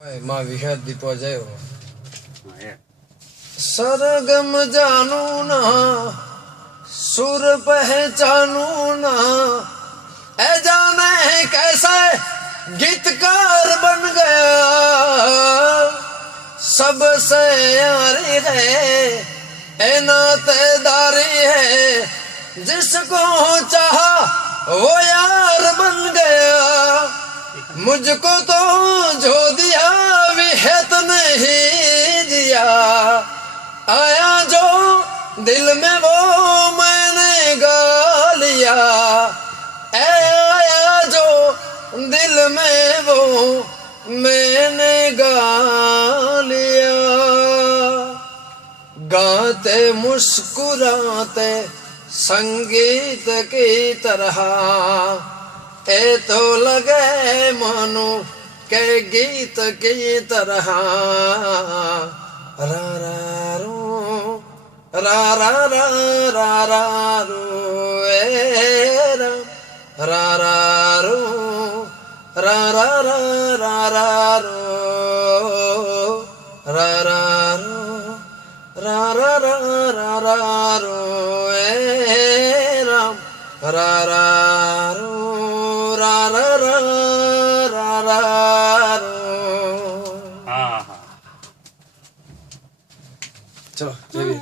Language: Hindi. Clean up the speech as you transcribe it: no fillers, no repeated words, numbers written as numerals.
माँ विषाद दीपो जयो सरगम जानू ना सुर पहचानू ना ए जाने कैसे गीतकार बन गया सबसे यारी है ए नातेदारी है जिसको चाहा वो यार बन गया मुझको तो जो दिया विहत नहीं दिया आया जो दिल में वो मैंने गा लिया आया जो दिल में वो मैंने गा लिया गाते मुस्कुराते संगीत की तरह ए तो लगे मानो के गीत की तरह रा रा रो रा रा रा रा रा रो ए रा रा रो रा रा रा रा रा रो रा रा रो रा रा रा रा रा रो ए राम रा रा रो रा रा रा रा रा रो। हाँ हाँ चलो जय